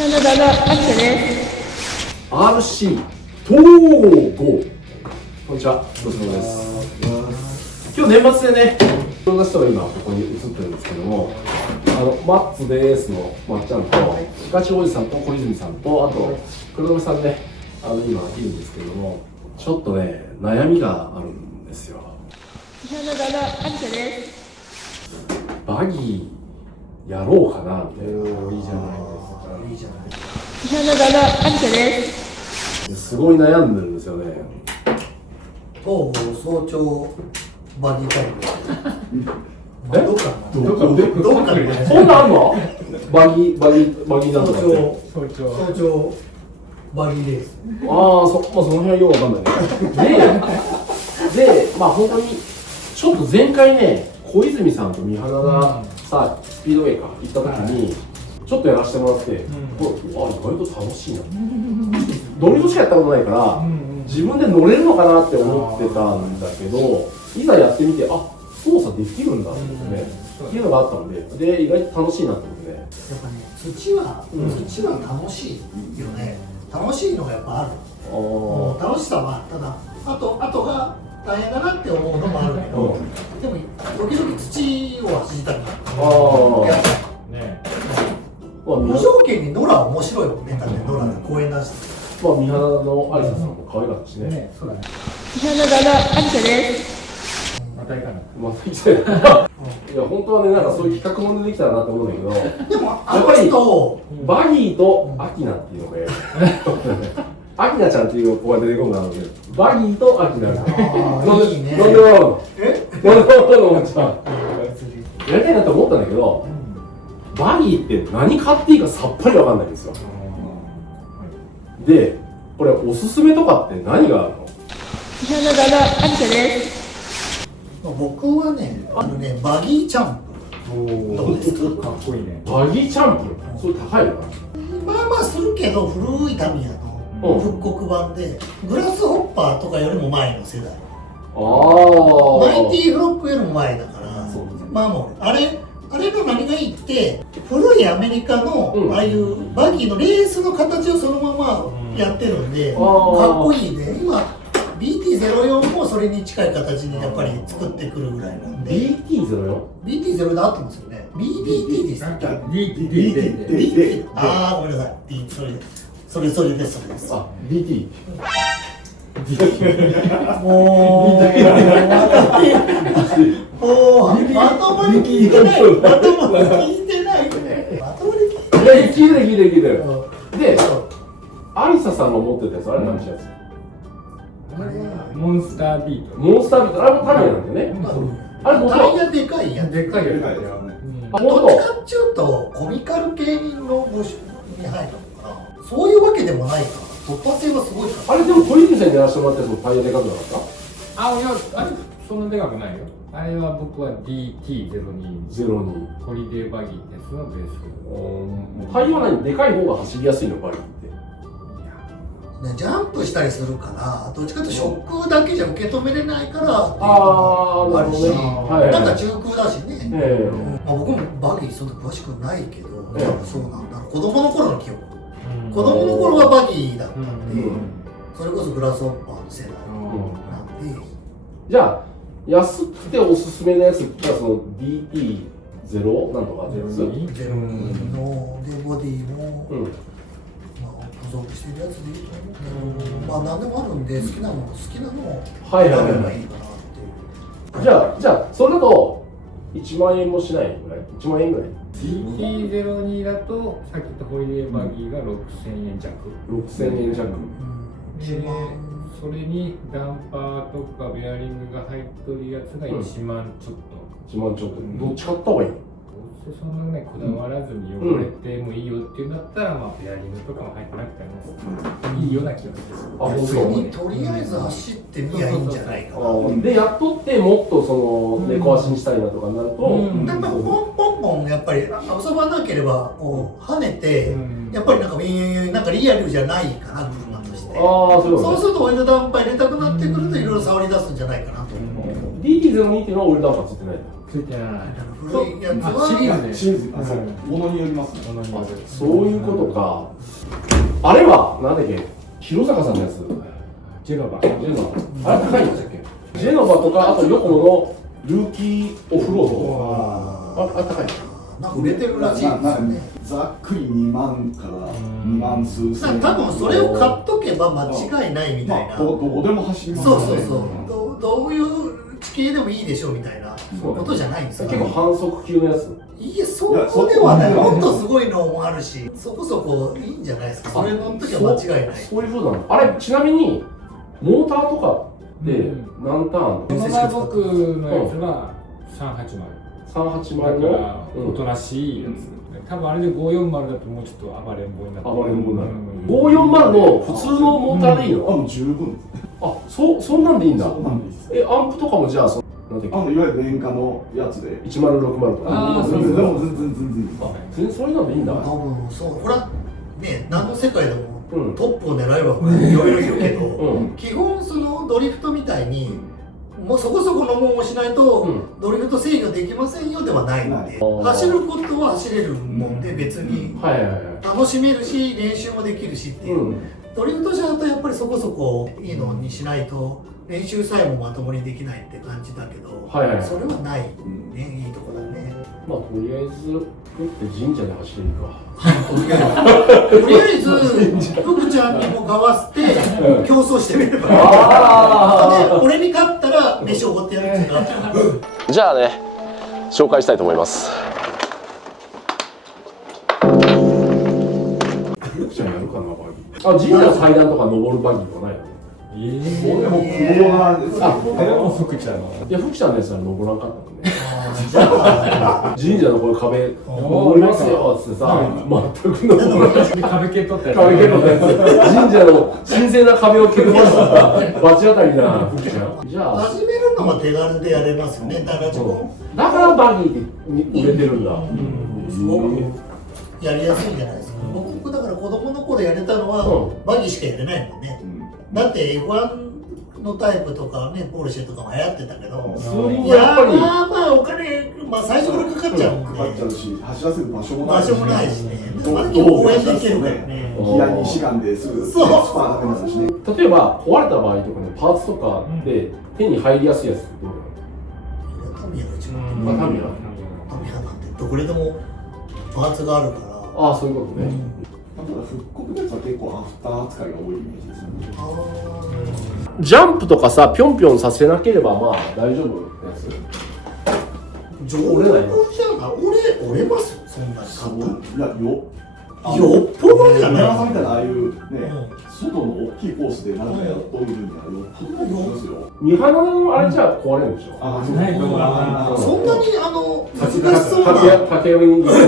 日の出の秋田です。RC 東郷、こんにちは、どうもです。今日年末でね、いろんな人が今ここに映ってるんですけども、マッツですのまっちゃんと、ピカチュウおじさんと小泉さんと、あと黒留さんね、今いるんですけども、ちょっとね、悩みがあるんですよ。日の出の秋田です。バギーやろうかなみたいな。いいじゃないですか。いいじゃない。日の出の秋田です。すごい悩んでるんですよね。東郷早朝バギータイム。どっかでそんなんあんの？バギーなんとかって。早朝バギーレース。まあその辺はよくわかんないね。で、まあ本当にちょっと前回ね、小泉さんと三原がさ、スピードウェイか行った時に、ちょっとやらせてもらって、これ意外と楽しいな。ドリフトしかやったことないから、自分で乗れるのかなって思ってたんだけど、いざやってみて、操作できるんだってね、っていうのがあったので、意外と楽しいなって思ってね。やっぱね、土は楽しいよね。楽しいのがやっぱある。楽しさはただ後が大変だなって思うのもあるけど、でも時々土を走りたくなる。やっぱね。無条件に野良面白いもんね。だって野良で公園出して。まあ三原のアリサさんも可愛かったしね。そうだね。日の出の秋田です。また行かない。また行きたいな。いや本当はね、なんかそういう企画もできたらなと思うんだけど、でもやっぱりバギーとアキナっていうのがやる。アキナちゃんっていう子が出てくるんだろうけど、バギーとアキナが。いいね。なんで笑うの？え？なんで笑うのおもちゃん。やりたいなと思ったんだけど、バギーって何買っていいかさっぱりわかんないんですよ。で、これおすすめとかって何があるの？日の出の秋田です。僕はね、バギーチャンプどうですか？かっこいいね。バギーチャンプ？それ高いのかな？まあまあするけど、古いタミヤの復刻版で、グラスホッパーとかよりも前の世代。マイティフロックよりも前だから、まあもうあれの何がいいって、古いアメリカのああいうバギーのレースの形をそのままやってるんで、かっこいいね。今BT-04 もそれに近い形にやっぱり作ってくるぐらいなんで。 BT-04？ BT-0 で合ってますよね。BBT でしたっけ？ DT。ごめんなさい。それです。BT。もうまともに聞いてない。まともに聞いてない。聞いてる。で、アリサさんが持ってたやつ、あれ何したやつ？モンスタービート。あれもタミヤなんだよね。あれもタイヤでかいやつ。でっかいやつ。どっちかっちゅうとコミカル系の募集に入るのかな。そういうわけでもないか。突破性はすごいから。あれでも小泉さんにやらせてもらったやつもタイヤでかくなかった？いや、あれそんなでかくないよ。あれは僕は DT-02。02。ホリデーバギーってやつのベース。タイヤは何？でかい方が走りやすいのバギーって。ジャンプしたりするからどっちかというとショックだけじゃ受け止めれないからっていうのもあるし、なんか中空だしね。僕もバギーそんな詳しくないけど、多分そうなんだ。子供の頃の記憶。子供の頃はバギーだったんで、それこそグラスホッパーの世代なんで。じゃあ安くておすすめのやつってその DT-0 なんとかってやつ？02のでボディも。付属してるやつでいいと思うけど、まあ何でもあるんで好きなのを選べばいいかなっていう。じゃあそれだと1万円もしないぐらい？1万円ぐらい？ DT-02 だとさっき言ったホリデーバギーが6000円弱。6000円弱。で、それにダンパーとかベアリングが入っとるやつが1万ちょっと。1万ちょっと。どっち買った方がいいの？そんなね、こだわらずに汚れてもいいよっていうんだったら、まあベアリングとかも入ってなくてもいいような気がする。とりあえず走ってみりゃいいんじゃないかな。でやっとってもっとその猫足にしたいなとかになると、やっぱポンやっぱり遊ばなければ跳ねて、やっぱりなんかなんかリアルじゃないかな、車として。そうするとオイルダンパー入れたくなってくるといろいろ触り出すんじゃないかなと思う。DT02 っていうのはオイルダンパーついてないんだ。ついてない。古いやつはシリーズね。シリーズがそうものによりますね。ものによる。そういうことか。あれはなんだっけ、広坂さんのやつ。ジェノバ。ジェノバ。あれ高いんでしたっけ。ジェノバとかあとヨコモのルーキーオフロード。あ高い。なんか売れてるらしいですよね。ざっくり2万から2万数千。多分それを買っとけば間違いないみたいな。どこでも走りますそうそうそう。どういう地形でもいいでしょうみたいなことじゃないんですよ。結構反則級のやつ。いや、そこではない。もっとすごいのもあるし、そこそこいいんじゃないですか。それの時は間違いない。そういう風なの。あれちなみにモーターとかって何ターン？この前僕のやつは380。380だからおとなしいやつ。多分あれで540だともうちょっと暴れん坊になって。暴れん坊になる。540の普通のモーターでいいの？もう十分です。あ、そんなんでいいんだ。そうなんです。アンプとかもじゃあなんていうか。いわゆる廉価のやつで。1060とか。ああ、そうでそう。も全然。全然そういうのでいいんだ。多分そう。ほらね、何の世界でもうんトップを狙えばいろいろ言うけど、うん基本そのドリフトみたいに。もうそこそこのもんをしないと、ドリフト制御できませんよではないので、走ることは走れるもんで別にはいはいはい。楽しめるし練習もできるしっていう、ドリフト車だとやっぱりそこそこいいのにしないと練習さえもまともにできないって感じだけど、はいはいはいそれはないね、いいとこだね。まあとりあえず降って神社で走れるか。とりあえず福ちゃんにも買わせて競争してみればいい。で俺に勝ったら飯おごってやるっていうか。じゃあね、紹介したいと思います。福ちゃんやるかなバギー。あ、神社の階段とか登るバギーはないよね。それも久保なんです。あ、これも福ちゃんの。いや福ちゃんのやつは登らんかったもんね。神社のこれ壁登りますよっつってさ、全く登らない。壁蹴っとったやつ。壁蹴るやつ。神社の神聖な壁を蹴るやつだ。罰当たりな福ちゃん。じゃあ始めるのは手軽でやれますよね。だから自分だからバギーで売れてるんだ。すごくやりやすいんじゃないですか。僕だから子供の頃やれたのはバギーしかやれないもんね。だって F1 のタイプとかね、ポルシェとかも流行ってたけど、ツーリンいやグはやっぱりまあお金、最初からかかっちゃうんかかっちゃうで、し、走らせる場所もないし、場所もないしね。バギどうー応援できるからね。気合に志願ですぐスそうパーダメになるしね。例えば壊れた場合とかね、パーツとかで手に入りやすいやつってどうタミヤが一な番。の？タミヤ。タミヤなんてどこでもパーツがあるから。ああ、そういうことね。ただ復刻のやつは結構アフター扱いが多いイメージですね。ジャンプとかさ、ぴょんぴょんさせなければまあ大丈夫なやつ。折れないの？折れますよ、そんなにそう簡単に。いやよっぽどじゃ村さんない。みたいなああいうね、外の大きいコースでなんかやっといるにはよっぽどですよ。三花のあれじゃ壊れるんでしょ。あ、ないとこがそんなに難しそうな。竹上に。だから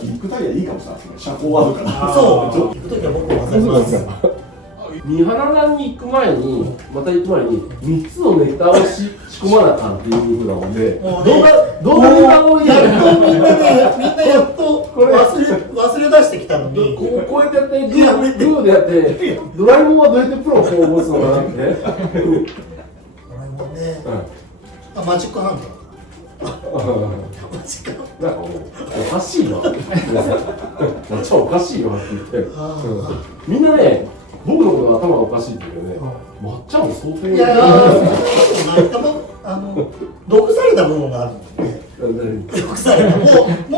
ビッグタイヤいいかもしれないですね。車高あるから。そう。行くときは僕も忘れます。三花に行く前に、また行く前に3つのネタを仕込まなあかんっていう風なもんで、動画ネタをやっとみんなやっと忘れ出してきたのに。こうやってやってグーでやってドラえもんはどうやってプロをこう持つのかなって。ドラえもんね。マジックハンド。マジック。なんかもうおかしいわ。めっちゃおかしいわって言って。みんなね、僕のこと頭がおかしいって言うよね。まっちゃんも相当。いや毒された部分があるんで。毒された。も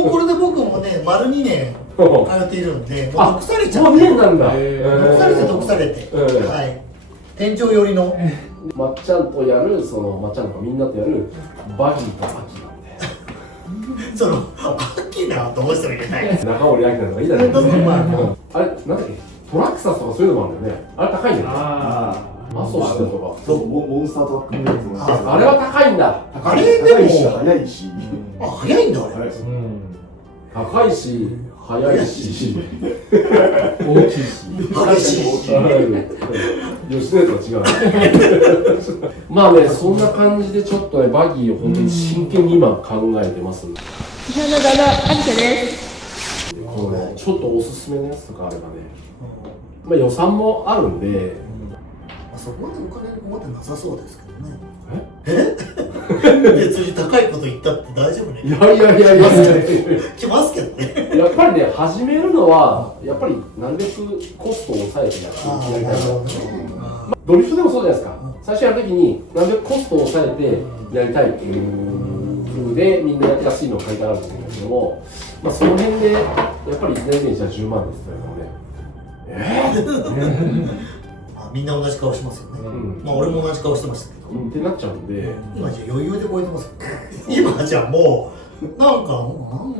うこれで僕もね、丸2年通っているんで、もう毒されちゃう。もう2年なんだ。毒されて。はい。天井寄りの。まっちゃんとやる、そのまっちゃんとかみんなとやるバギーとアキなんで。そのアキナはどうしたらいけない。中森明菜とかいいじゃないですか。あれ、なんだっけ、トラクサスとかそういうのもあるんだよね。あれ高いんだよ。アソシとか。そう、モンスタートラックのやつもあれは高いんだ。あれでも高いし速いし。速いんだあれ。高いし、速いし、大きいし。激しい。吉野とは違う。まあね、そんな感じでちょっとね、バギーを本当に真剣に今考えてますんで。日本の旦那、アニカです。このちょっとおすすめのやつとかあればね、まあ予算もあるんで、そこまでお金に困ってなさそうですけどね。別に高いこと言ったって大丈夫ね。いやいやいやいや来ますけどね。やっぱりね、始めるのはやっぱりなるべくコストを抑えてやりたいな。ドリフトでもそうじゃないですか。最初やるときになるべくコストを抑えてやりたいっていう風でみんな安いのを買いたがると思うんですけども、まあ、その辺でやっぱり1年目にじゃあ10万ですって言われてもねみんな同じ顔してますよね。まあ俺も同じ顔してましたけど。ってなっちゃうんで、今じゃ余裕で超えてますよ。今じゃもうなんかも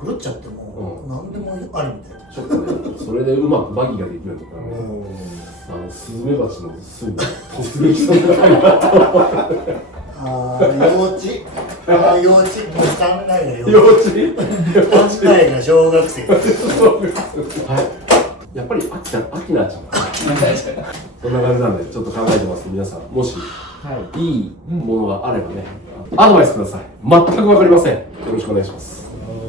う狂っちゃっても何でもありみたいな。ちょっとね、それでうまくバギができるとかね、スズメバチの巣に突撃するのかなと思って。幼稚。幼稚。もう考えが幼稚。考えが小学生。はい。やっぱり飽きなっちゃう。そんな感じなんで、ちょっと考えてます。皆さん、もし、いいものがあればね、アドバイスください。全くわかりません。よろしくお願いします。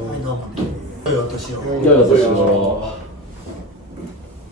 はい、どうもね。良いお年を。良いお年を。